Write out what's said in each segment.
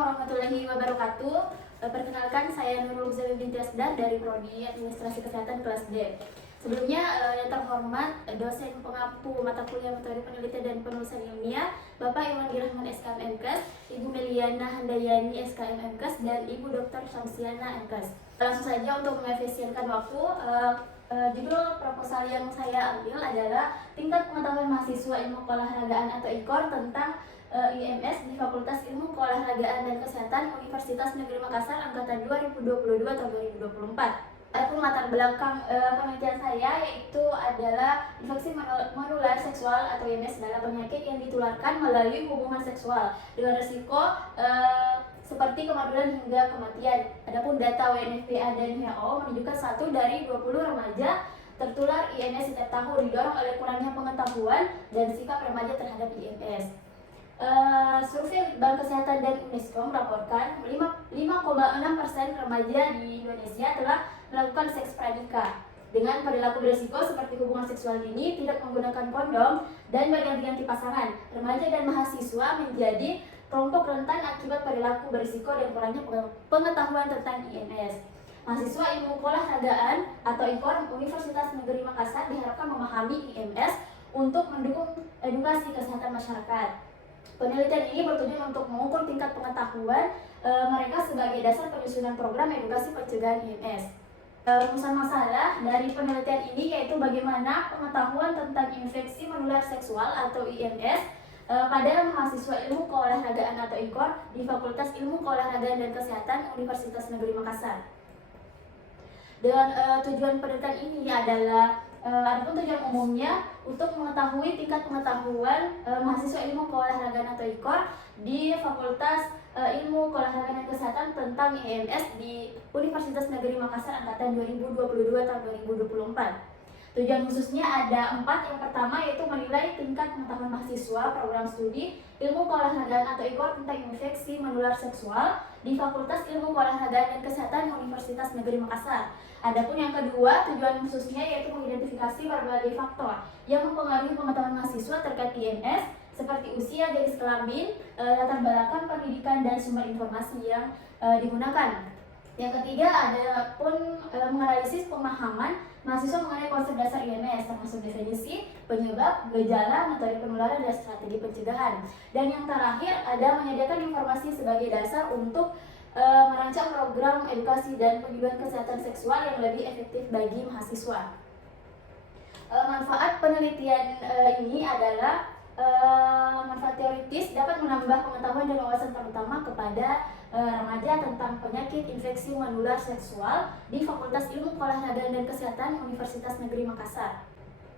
warahmatullahi wabarakatuh. Perkenalkan, saya Nurul Zalim binti Asdan dari Prodi Administrasi Kesehatan kelas D. Sebelumnya, yang terhormat dosen pengampu mata kuliah metode penelitian dan penulisan ilmiah, Bapak Iwan Dirahman SKM MKes, Ibu Meliana Handayani SKM MKes, dan Ibu Dr. Syamsiana MKes. Langsung saja untuk mengefisienkan waktu, judul proposal yang saya ambil adalah Tingkat Pengetahuan Mahasiswa Ilmu Keolahragaan atau IKOR tentang IMS di Fakultas Ilmu Keolahragaan dan Kesehatan Universitas Negeri Makassar angkatan 2022 atau 2024. Adapun latar belakang penelitian saya yaitu adalah infeksi menular seksual atau IMS adalah penyakit yang ditularkan melalui hubungan seksual dengan risiko seperti kemadulan hingga kematian. Adapun data WNFPA dan WHO menunjukkan 1 dari 20 remaja tertular IMS setiap tahun, didorong oleh kurangnya pengetahuan dan sikap remaja terhadap IMS. Survei Bank Kesehatan dan UNESCO melaporkan 5,6% remaja di Indonesia telah melakukan seks pranikah dengan perilaku berisiko seperti hubungan seksual dini, tidak menggunakan kondom, dan berganti-ganti pasangan. Remaja dan mahasiswa menjadi kelompok rentan akibat perilaku berisiko dan kurangnya pengetahuan tentang IMS. Mahasiswa Ilmu Keolahragaan atau IKOR Universitas Negeri Makassar diharapkan memahami IMS untuk mendukung edukasi kesehatan masyarakat. Penelitian ini bertujuan untuk mengukur tingkat pengetahuan mereka sebagai dasar penyusunan program edukasi pencegahan IMS. Rumusan masalah dari penelitian ini yaitu bagaimana pengetahuan tentang infeksi menular seksual atau IMS pada mahasiswa Ilmu Keolahragaan atau IKOR di Fakultas Ilmu Keolahragaan dan Kesehatan Universitas Negeri Makassar. Dan tujuan penelitian ini adalah adapun tujuan umumnya untuk mengetahui tingkat pengetahuan mahasiswa Ilmu Keolahragaan atau IKOR di Fakultas Ilmu Keolahragaan dan Kesehatan tentang IMS di Universitas Negeri Makassar angkatan 2022 atau 2024. Tujuan khususnya ada 4. Yang pertama yaitu menilai tingkat pengetahuan mahasiswa program studi Ilmu Keolahragaan atau IKOR tentang infeksi menular seksual di Fakultas Ilmu Keolahragaan dan Kesehatan Universitas Negeri Makassar. Adapun yang kedua, tujuan khususnya yaitu mengidentifikasi berbagai faktor yang mempengaruhi pengetahuan mahasiswa terkait IMS seperti usia, jenis kelamin, latar belakang pendidikan, dan sumber informasi yang digunakan. Yang ketiga, ada pun menganalisis pemahaman mahasiswa mengenai konsep dasar IMS termasuk definisi, penyebab, gejala, metode penularan, dan strategi pencegahan. Dan yang terakhir, ada menyediakan informasi sebagai dasar untuk merancang program edukasi dan penyuluhan kesehatan seksual yang lebih efektif bagi mahasiswa. Manfaat penelitian ini adalah manfaat teoritis dapat menambah pengetahuan dan wawasan terutama kepada remaja tentang penyakit infeksi menular seksual di Fakultas Ilmu Keolahragaan dan Kesehatan Universitas Negeri Makassar.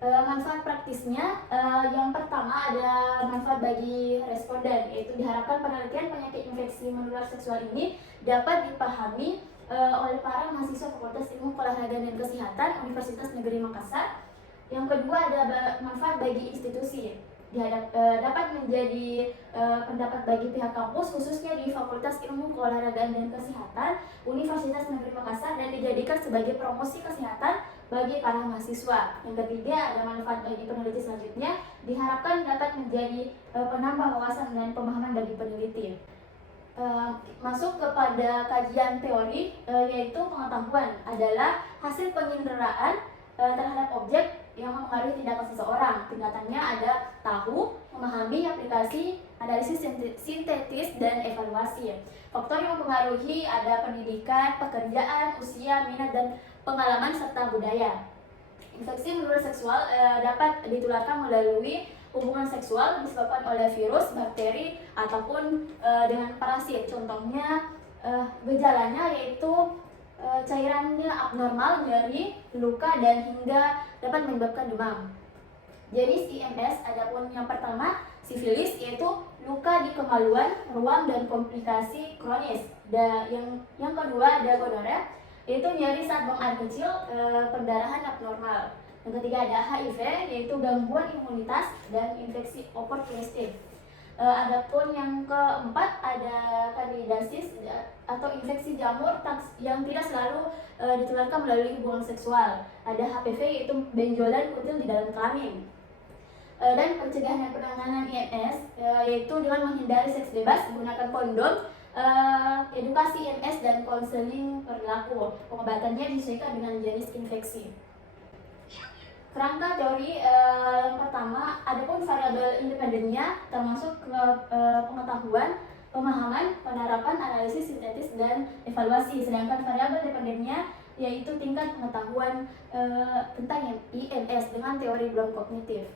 Manfaat praktisnya, yang pertama ada manfaat bagi responden, yaitu diharapkan penelitian penyakit infeksi menular seksual ini dapat dipahami oleh para mahasiswa Fakultas Ilmu Keolahragaan dan Kesehatan Universitas Negeri Makassar. Yang kedua ada manfaat bagi institusi, dapat menjadi pendapat bagi pihak kampus khususnya di Fakultas Ilmu Keolahragaan dan Kesehatan Universitas Negeri Makassar dan dijadikan sebagai promosi kesehatan bagi para mahasiswa. Yang ketiga ada manfaat bagi peneliti selanjutnya, diharapkan dapat menjadi penambah wawasan dan pemahaman bagi peneliti. Masuk kepada kajian teori, yaitu pengetahuan adalah hasil penginderaan terhadap objek yang mempengaruhi tindakan seseorang. Tingkatannya ada tahu, memahami, aplikasi, analisis sintetis, dan evaluasi. Faktor yang mempengaruhi ada pendidikan, pekerjaan, usia, minat, dan pengalaman, serta budaya. Infeksi menular seksual dapat ditularkan melalui hubungan seksual disebabkan oleh virus, bakteri, ataupun dengan parasit. Contohnya gejalanya yaitu cairannya abnormal, nyeri, luka, dan hingga dapat menyebabkan demam. Jenis IMS adapun yang pertama sifilis, yaitu luka di kemaluan, ruam, dan komplikasi kronis. Yang kedua ada gonorea, yaitu nyeri saat buang air kecil, perdarahan abnormal. Yang ketiga ada HIV, yaitu gangguan imunitas dan infeksi oportunistik. Adapun yang keempat ada kandidiasis atau infeksi jamur yang tidak selalu ditularkan melalui hubungan seksual. Ada HPV, yaitu benjolan kutil di dalam kelamin. Dan pencegahan dan penanganan IMS yaitu dengan menghindari seks bebas, menggunakan kondom, edukasi IMS dan konseling perilaku. Pengobatannya disesuaikan dengan jenis infeksi. Kerangka teori yang pertama, adapun variabel independennya termasuk pengetahuan, pemahaman, penerapan, analisis, sintetis, dan evaluasi. Sedangkan variabel dependennya yaitu tingkat pengetahuan tentang IMS dengan teori belum kognitif.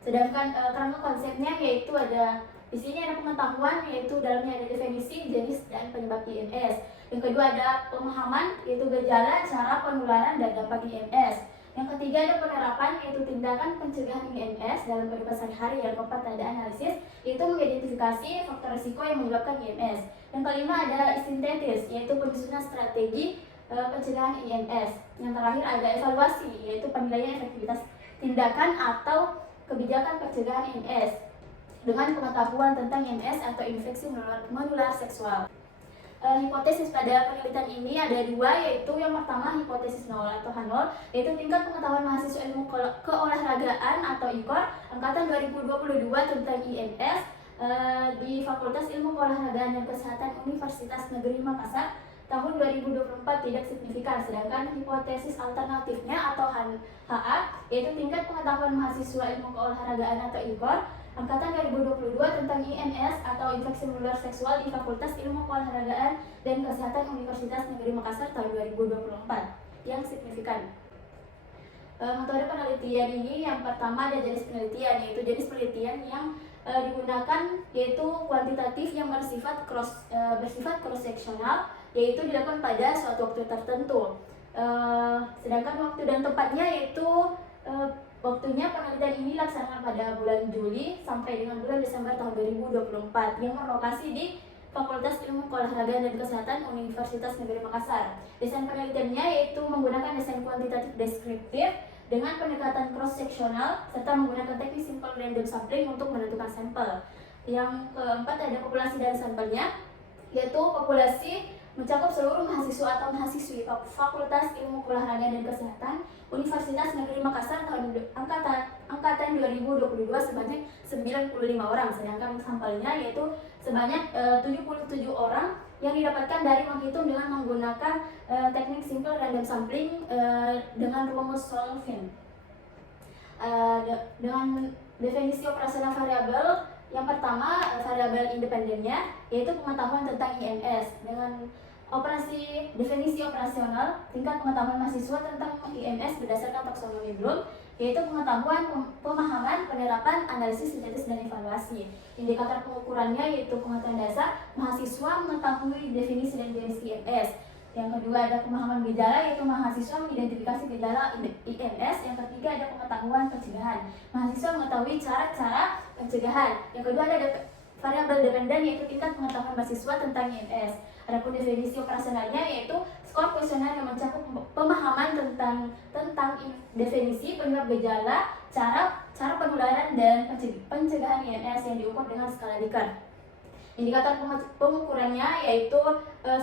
Sedangkan kerangka konsepnya yaitu ada di sini ada pengetahuan, yaitu dalamnya ada definisi, jenis, dan penyebab IMS. Yang kedua ada pemahaman, yaitu gejala, cara penularan, dan dampak IMS. Yang ketiga ada penerapan, yaitu tindakan pencegahan IMS dalam kehidupan sehari-hari. Yang keempat ada analisis, yaitu mengidentifikasi faktor risiko yang menyebabkan IMS. Yang kelima ada sintetis, yaitu penyusunan strategi pencegahan IMS. Yang terakhir ada evaluasi, yaitu penilaian efektivitas tindakan atau kebijakan pencegahan IMS dengan pengetahuan tentang IMS atau infeksi menular seksual. Hipotesis pada penelitian ini ada dua, yaitu yang pertama hipotesis nol atau H0, yaitu tingkat pengetahuan mahasiswa ilmu keolahragaan atau IKOR angkatan 2022 tentang IMS di Fakultas Ilmu Keolahragaan dan Kesehatan Universitas Negeri Makassar tahun 2024 tidak signifikan. Sedangkan hipotesis alternatifnya atau HA, yaitu tingkat pengetahuan mahasiswa ilmu keolahragaan atau IKOR angkatan 2022 tentang IMS atau infeksi menular seksual di Fakultas Ilmu Keolahragaan dan Kesehatan Universitas Negeri Makassar tahun 2024 yang signifikan. Metode penelitian ini yang pertama ada jenis penelitian, yaitu jenis penelitian yang digunakan yaitu kuantitatif yang bersifat cross seksional, yaitu dilakukan pada suatu waktu tertentu. Sedangkan waktu dan tempatnya yaitu waktunya penelitian ini dilaksanakan pada bulan Juli sampai dengan bulan Desember tahun 2024 yang berlokasi di Fakultas Ilmu Keolahragaan dan Kesehatan Universitas Negeri Makassar. Desain penelitiannya yaitu menggunakan desain kuantitatif deskriptif dengan pendekatan cross-seksional serta menggunakan teknik simple random sampling untuk menentukan sampel. Yang keempat ada populasi dari sampelnya, yaitu populasi mencakup seluruh mahasiswa atau mahasiswi Fakultas Ilmu Keolahragaan dan Kesehatan Universitas Negeri Makassar tahun angkatan 2022 sebanyak 95 orang, sedangkan sampelnya yaitu sebanyak 77 orang yang didapatkan dari menghitung dengan menggunakan teknik simple random sampling dengan rumus Solvin. Dengan definisi operasional variabel, yang pertama variabel independennya yaitu pengetahuan tentang IMS. Dengan definisi operasional, tingkat pengetahuan mahasiswa tentang IMS berdasarkan taksonomi Bloom, yaitu pengetahuan, pemahaman, penerapan, analisis, sintetis, dan evaluasi. Indikator pengukurannya yaitu pengetahuan dasar, mahasiswa mengetahui definisi dan jenis IMS. Yang kedua ada pemahaman gejala, yaitu mahasiswa mengidentifikasi gejala IMS. Yang ketiga ada pengetahuan pencegahan, mahasiswa mengetahui cara-cara pencegahan. Yang kedua ada variabel dependen, yaitu tingkat pengetahuan mahasiswa tentang IMS. Adapun definisi operasionalnya yaitu skor kuesioner yang mencakup pemahaman tentang definisi, penyebab gejala, cara penularan, dan pencegahan IMS yang diukur dengan skala Likert. Indikator pengukurannya yaitu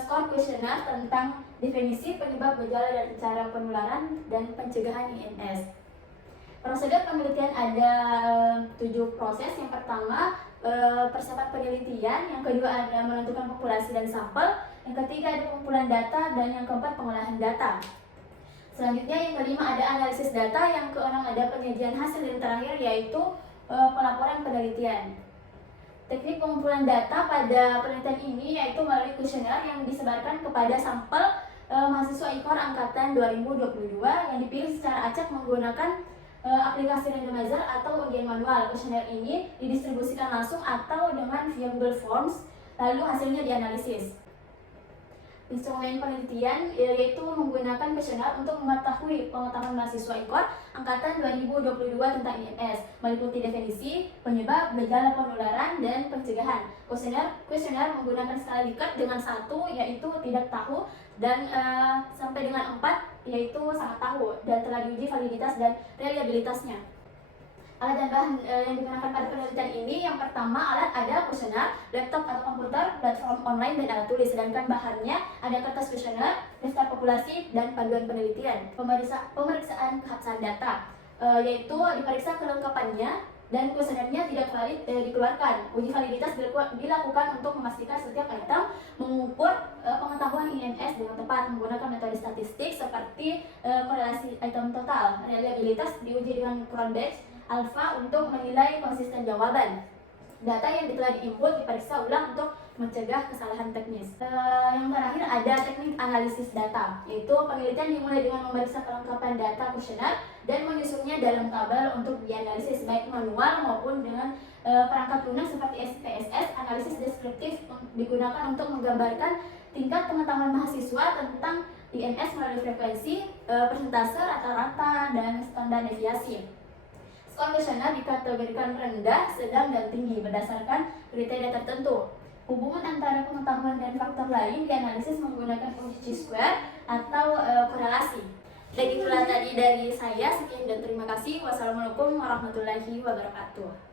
skor kuesioner tentang definisi, penyebab gejala, dan cara penularan dan pencegahan IMS. Prosedur penelitian ada 7 proses. Yang pertama persiapan penelitian, yang kedua ada menentukan populasi dan sampel, yang ketiga ada pengumpulan data, dan yang keempat pengolahan data. Selanjutnya yang kelima ada analisis data, yang keenam ada penyajian hasil, dan terakhir yaitu pelaporan penelitian. Teknik pengumpulan data pada penelitian ini yaitu melalui kuesioner yang disebarkan kepada sampel mahasiswa IKOR angkatan 2022 yang dipilih secara acak menggunakan aplikasi randomizer atau ujian manual. Kuesioner ini didistribusikan langsung atau dengan via Google Forms, lalu hasilnya dianalisis. Instrumen penelitian yaitu menggunakan kuesioner untuk mengetahui pengetahuan mahasiswa IKOR angkatan 2022 tentang IMS, meliputi definisi, penyebab, gejala penularan, dan pencegahan. Kuesioner menggunakan skala Likert dengan 1 yaitu tidak tahu, dan sampai dengan 4 yaitu sangat tahu, dan telah diuji validitas dan reliabilitasnya. Alat dan bahan yang digunakan pada penelitian ini, yang pertama alat ada kuesioner, laptop atau komputer, platform online, dan alat tulis. Sedangkan bahannya ada kertas kuesioner, daftar populasi, dan panduan penelitian. Pemeriksaan keabsahan data, yaitu diperiksa kelengkapannya, dan kuesionernya tidak valid dikeluarkan. Uji validitas dilakukan untuk memastikan setiap item mengukur pengetahuan INS dengan tepat menggunakan metode statistik seperti korelasi item total. Reliabilitas diuji dengan Cronbach alpha untuk menilai konsisten jawaban. Data yang telah diinput diperiksa ulang untuk mencegah kesalahan teknis. Yang terakhir ada teknik analisis data, yaitu penelitian dimulai dengan memeriksa kelengkapan data kuesioner dan menyusunnya dalam tabel untuk dianalisis baik manual maupun dengan perangkat lunak seperti SPSS. Analisis deskriptif digunakan untuk menggambarkan tingkat pengetahuan mahasiswa tentang INS melalui frekuensi, persentase, rata-rata, dan standar deviasi. Skor kuesioner dikategorikan rendah, sedang, dan tinggi berdasarkan kriteria tertentu. Hubungan antara pengetahuan dan faktor lain dianalisis menggunakan fungsi chi-square atau korelasi. Dan itulah tadi dari saya. Sekian dan terima kasih. Wassalamualaikum warahmatullahi wabarakatuh.